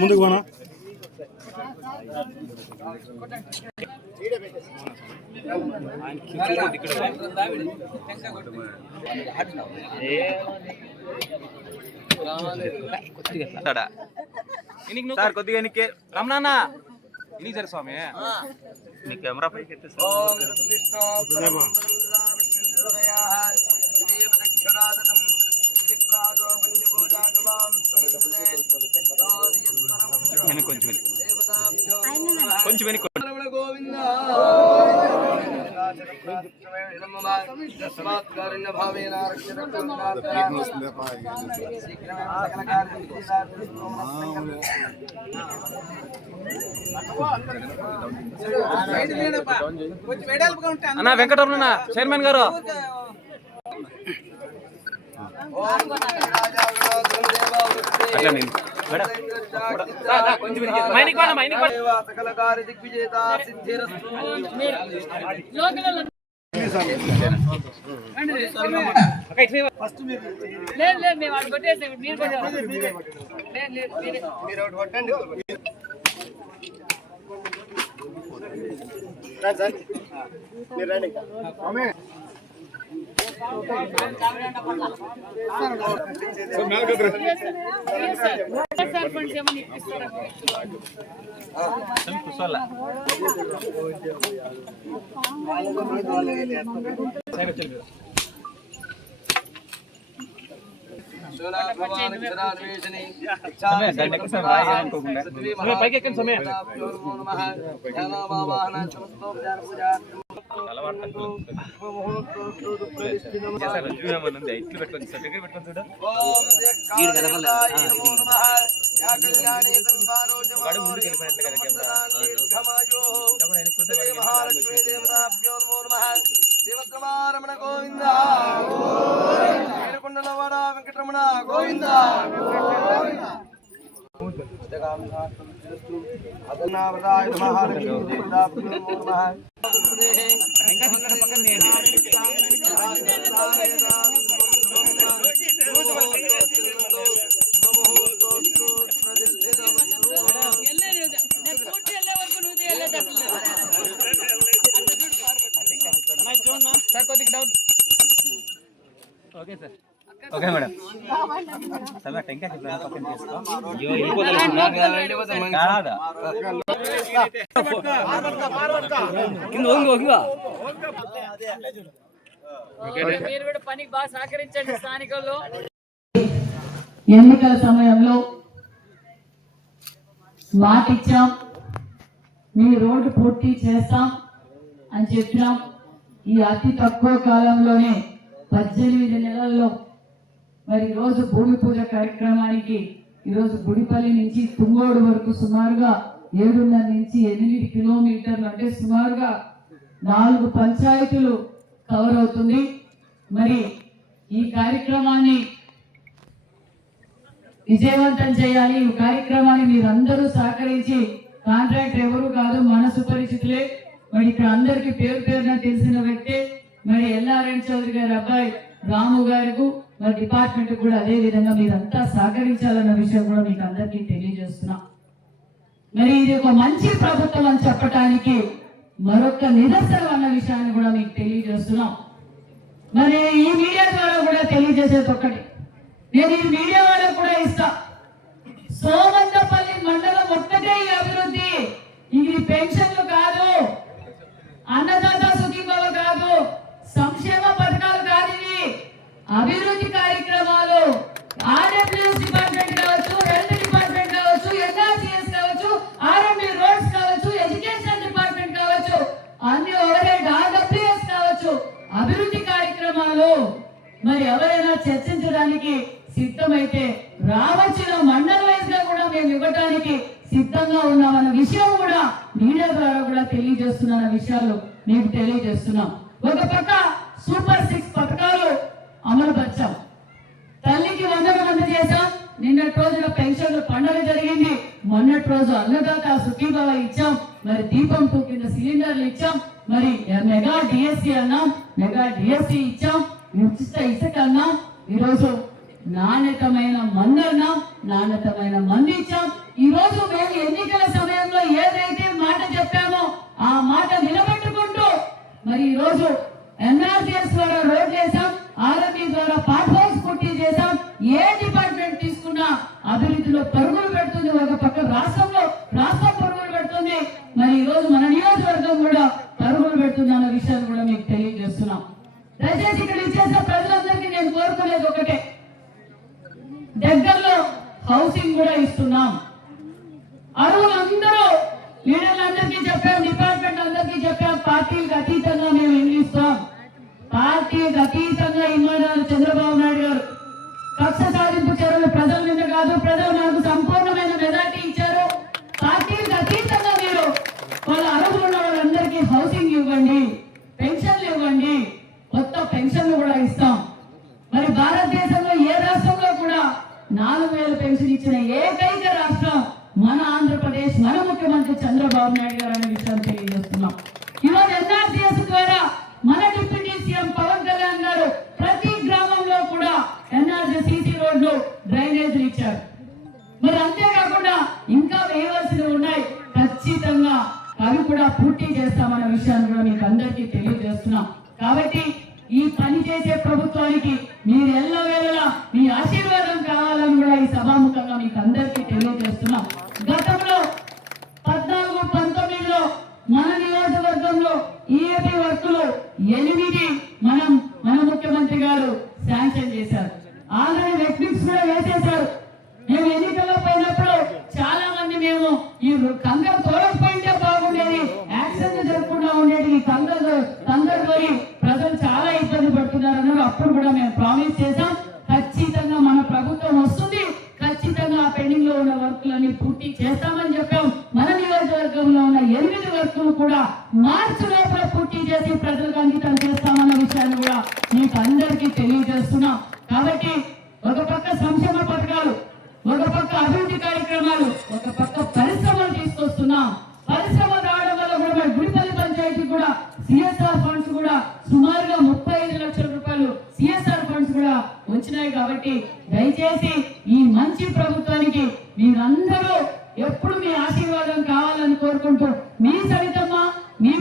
ముందుకు పోనా కొద్దిగా రమణాన్న ఇని సరే స్వామి నీ కెమెరా పైకి కొంచెం గోవింద అన్న వెంకటరమణ చైర్మన్ గారు సకల కార్య దిగ్విజేత సిద్ధిరస్తు శ్రీమద్రమారమణ గోవింద ఏడుకొండలవాడ వెంకటరమణ గోవింద ఓకే మేడం సరే టెంకాయ పక్కన తీసుకో పనికి బాగా సహకరించండి స్థానికుల్లో. ఎన్నికల సమయంలో మాటిచ్చాం, మీ రోడ్డు పూర్తి చేస్తాం అని చెప్పినాం. ఈ అతి తక్కువ కాలంలోనే 18 నెలల్లో మరి ఈరోజు భూమి పూజ కార్యక్రమానికి ఈరోజు గుడిపల్లి నుంచి తుంగోడు వరకు సుమారుగా 7.5 నుంచి 8 కిలోమీటర్లు అంటే సుమారుగా 4 పంచాయతీలు కవర్ అవుతుంది. మరి ఈ కార్యక్రమాన్ని విజయవంతం చేయాలి. ఈ కార్యక్రమాన్ని మీరందరూ సహకరించి, కాంట్రాక్టర్ ఎవరు కాదు మన సుపరిచితులే. మరి ఇక్కడ అందరికీ పేరు పేరున తెలిసిన వ్యక్తే మరి ఎల్ఆర్ఎన్ చౌదరి గారి అబ్బాయి రాము గారికి మరి డిపార్ట్మెంట్ కూడా అదే విధంగా మీరంతా సహకరించాలన్న విషయం కూడా మీకు అందరికీ తెలియజేస్తున్నాం. మరి ఇది ఒక మంచి ప్రభుత్వం అని చెప్పడానికి మరొక నిదర్శనం అన్న విషయాన్ని కూడా మీకు తెలియజేస్తున్నాం. మరి ఈ మీడియా ద్వారా కూడా తెలియజేసేది ఒక్కటి, నేను ఈ మీడియా వాళ్ళకు కూడా ఇస్తా. సోమందపల్లి మండలం ఒక్కటే ఈ అభివృద్ధి. ఇది పెన్షన్లు కాదు, అన్నదాత సుఖీభవ కాదు, సంక్షేమ పథకాలు కాదు, ఇవి అభివృద్ధి కార్యక్రమాలు. ఆర్డబ్ల్యూఎస్ డిపార్ట్మెంట్ కావచ్చు, హెల్త్ డిపార్ట్మెంట్ కావచ్చు, ఎన్ఆర్సీఎస్ కావచ్చు, ఆర్ఎంబీ రోడ్స్ కావచ్చు, ఎడ్యుకేషన్ డిపార్ట్మెంట్ కావచ్చు, అన్ని ఓవర్హెడ్ ఆర్డబ్ల్యూఎస్ కావచ్చు, అభివృద్ధి కార్యక్రమాలు. మరి ఎవరైనా చర్చించడానికి సిద్ధమైతే రావచ్చిన మండల వైజ్ గా కూడా మేము ఇవ్వడానికి సిద్ధంగా ఉన్నామన్న విషయం కూడా మీడియా ద్వారా కూడా తెలియజేస్తున్న విషయాలు మీకు తెలియజేస్తున్నాం. ఒక పక్క సూపర్ 6 పథకాలు అమలు పరిచాం, తల్లికి 100 మంది చేశాం, నిన్నటి రోజున పెన్షన్లు పండుగ జరిగింది, మొన్నటి రోజు అన్నదాత సుఖీభావ ఇచ్చాం, మరి దీపం 2 కింద సిలిండర్లు ఇచ్చాం, మరి మెగా డిఎస్సి అన్నాం, మెగా డిఎస్సి ఇచ్చాం, ఉచిత ఇసుక అన్నాం, ఈరోజు నాణ్యతమైన మందు అన్నాం, నాణ్యతమైన మందు ఇచ్చాం. ఈ రోజు మేము ఎన్నికల సమయంలో ఏదైతే మాట చెప్పామో ఆ మాట నిలబెట్టుకుంటూ మరి ఈ రోజు ఎన్ఆర్జీఎస్ ద్వారా రోడ్ చేశాం, ఆర్ఎంఈ ద్వారా పార్ట్ హౌస్ పూర్తి చేశాం. ఏ డిపార్ట్మెంట్ తీసుకున్నా అభివృద్ధిలో పరుగులు పెడుతుంది. ఒక పక్క రాష్ట్రం పరుగులు పెడుతుంది, మరి ఈ రోజు మన నియోజకవర్గం కూడా పరుగులు పెడుతుంది అన్న విషయాన్ని కూడా మీకు తెలియజేస్తున్నాం. దయచేసి ఇక్కడ ఇచ్చేసిన ప్రజలందరికీ నేను కోరుకునేది ఒకటే, దగ్గరలో హౌసింగ్ కూడా ఇస్తున్నాం. అరువులందరూ లీడర్లందరికీ చెప్పాం, డిపార్ట్మెంట్ అందరికీ చెప్పాం, పార్టీలకు అతీతంగా మేము ఇల్లు ఇస్తాం. పార్టీకి అతీతంగా ఇమ్మన్నారు చంద్రబాబు నాయుడు గారు. కక్ష సాధింపు చర్యలు ప్రజల మీద కాదు, ప్రజలు నాకు సంపూర్ణమైన మెజార్టీ ఇచ్చారు. పార్టీకి అతీతంగా మీరు వాళ్ళ అర్హులు ఉన్న వాళ్ళందరికీ హౌసింగ్ ఇవ్వండి, పెన్షన్లు ఇవ్వండి, కొత్త పెన్షన్లు కూడా ఇస్తాం. మరి భారతదేశంలో ఏ రాష్ట్రంలో కూడా 4000 పెన్షన్ ఇచ్చిన ఏకైక రాష్ట్రం మన ఆంధ్రప్రదేశ్, మన ముఖ్యమంత్రి చంద్రబాబు నాయుడు గారు అనే విషయాన్ని తెలియజేస్తున్నాం. ఈరోజు ఎన్ఆర్జీఎస్ ద్వారా మన డిప్యూటీ సీఎం పవన్ కళ్యాణ్ గారు ప్రతి గ్రామంలో కూడా ఎన్ఆర్జీసీ రోడ్లు, డ్రైనేజీలు ఇచ్చారు. మరి అంతేకాకుండా ఇంకా వేయవలసినవి ఉన్నాయి, ఖచ్చితంగా అవి కూడా పూర్తి చేస్తామన్న విషయాన్ని కూడా మీకు అందరికీ తెలియజేస్తున్నాం. కాబట్టి ఈ పని చేసే ప్రభుత్వానికి మీరు ఎల్లవేళలా మీ ఆశీర్వాదం కావాలని కూడా ఈ సభాముఖంగా మీకు అందరికీ తెలియజేస్తున్నాం. గతంలో 14-19లో మన నియోజకవర్గంలో ఈఏపీ వర్కులు 8 మన ముఖ్యమంత్రి గారు శాంక్షన్ చేశారు. ఆల్రెడీ వెక్టిమ్స్ కూడా వేసేశారు. మేము ఎన్నికల్లో పోయినప్పుడు చాలా మంది మేము ఈ కంగరు తోడకపోయింటే బాగుండేది, యాక్షన్ జరగకుండా ఉండేది, ఈ కంగరు ప్రజలు చాలా ఇబ్బంది పడుతున్నారు అన్నారు. అప్పుడు కూడా మేము ప్రామిస్ చేశాం, ఖచ్చితంగా మన ప్రభుత్వం వస్తుంది, ఖచ్చితంగా పెండింగ్ లో ఉన్న వర్కులన్నీ పూర్తి చేస్తామని చెప్పాం. మన నియోజకవర్గంలో ఉన్న 8 వర్కులు కూడా మార్చి లోపల పూర్తి చేసి ప్రజలకు అంకితం చేస్తామన్న విషయాన్ని కూడా మీకు అందరికీ తెలియజేస్తున్నాం. కాబట్టి ఒక పక్క సంక్షేమ పథకాలు, ఒక పక్క అభివృద్ధి కార్యక్రమాలు, ఒక పక్క పరిశ్రమలు తీసుకొస్తున్నాం. పరిశ్రమ రావడం వల్ల కూడా మరి గుడిపల్లి పంచాయతీ కూడా సిఎస్ఆర్ ఫండ్స్ కూడా సుమారుగా 35 లక్షల రూపాయలు సిఎస్ఆర్ ఫండ్స్ కూడా వచ్చినాయి. కాబట్టి దయచేసి ఈ మంచి ప్రభుత్వానికి మీరందరూ ఎప్పుడు మీ ఆశీర్వాదం కావాలని కోరుకుంటూ మీ సవితమ్మ, మీ